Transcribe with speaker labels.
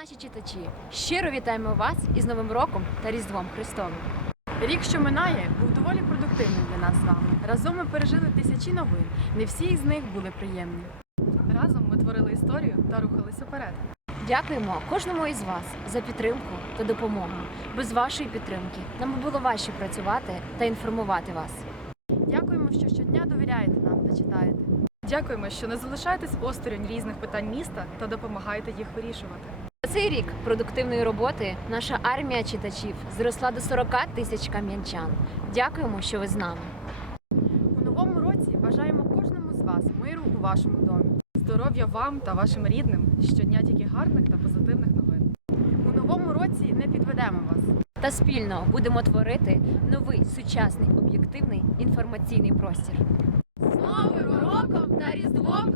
Speaker 1: наші читачі, щиро вітаємо вас із Новим роком та Різдвом Христовим.
Speaker 2: Рік, що минає, був доволі продуктивним для нас з вами. Разом ми пережили тисячі новин. Не всі із них були приємні. Разом ми творили історію та рухались уперед.
Speaker 1: Дякуємо кожному із вас за підтримку та допомогу. Без вашої підтримки нам було важче працювати та інформувати вас.
Speaker 2: Дякуємо, що щодня довіряєте нам та читаєте. Дякуємо, що не залишаєтесь осторонь різних питань міста та допомагаєте їх вирішувати.
Speaker 1: За цей рік продуктивної роботи наша армія читачів зросла до 40 тисяч кам'янчан. Дякуємо, що ви з нами.
Speaker 2: У новому році бажаємо кожному з вас миру у вашому домі, здоров'я вам та вашим рідним, щодня тільки гарних та позитивних новин. У новому році не підведемо вас.
Speaker 1: Та спільно будемо творити новий сучасний об'єктивний інформаційний простір. З Новим роком та Різдвом!